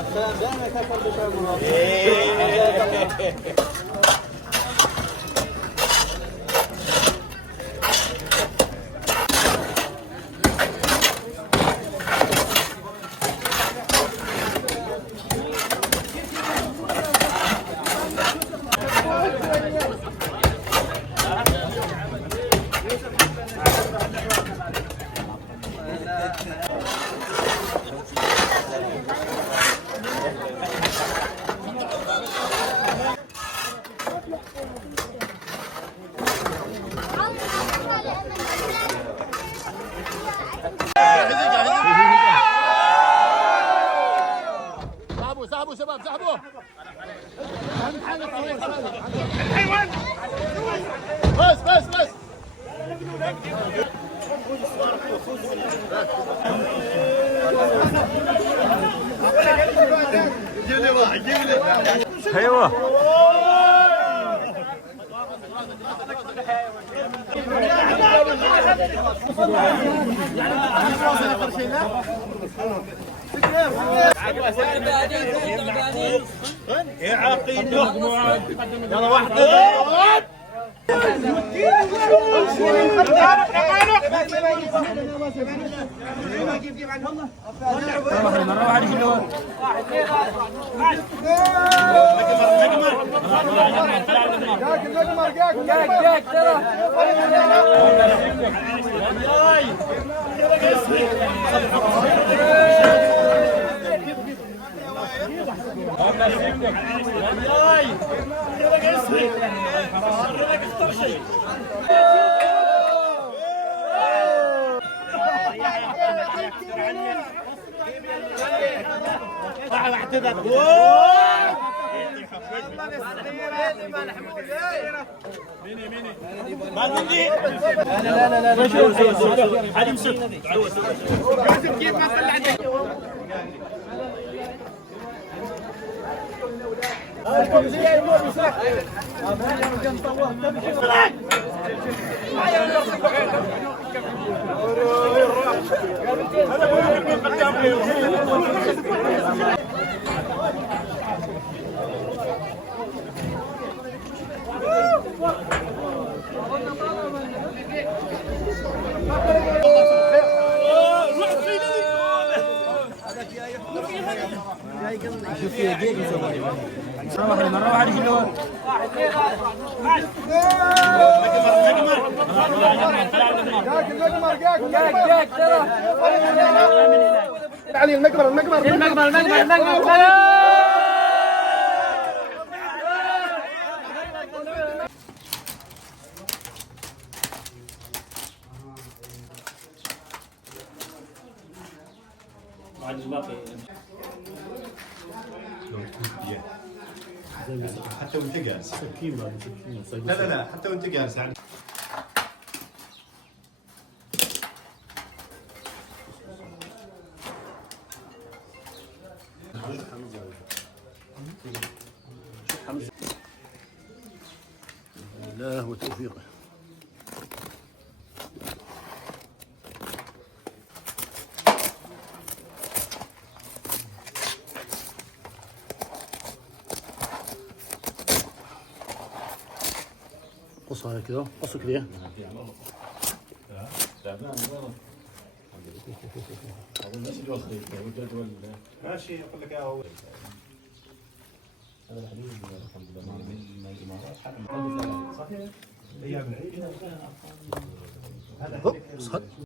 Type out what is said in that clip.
السلام دائما تاكل بشرب. سحبوا شباب سحبوا. بس جيب لي واحد جيب لي. ايوه يا عقيد يلا واحد مرة واحدة شلون؟ علي المقبرة حتى وانت جالس. لا حتى وانت جالس. الله وتوفيقه. قصها كذا قص كذا. ماشي اقول لك اهو. هذا الحديث الحمد لله من الامارات حتى صحيح ايام العيد. هذا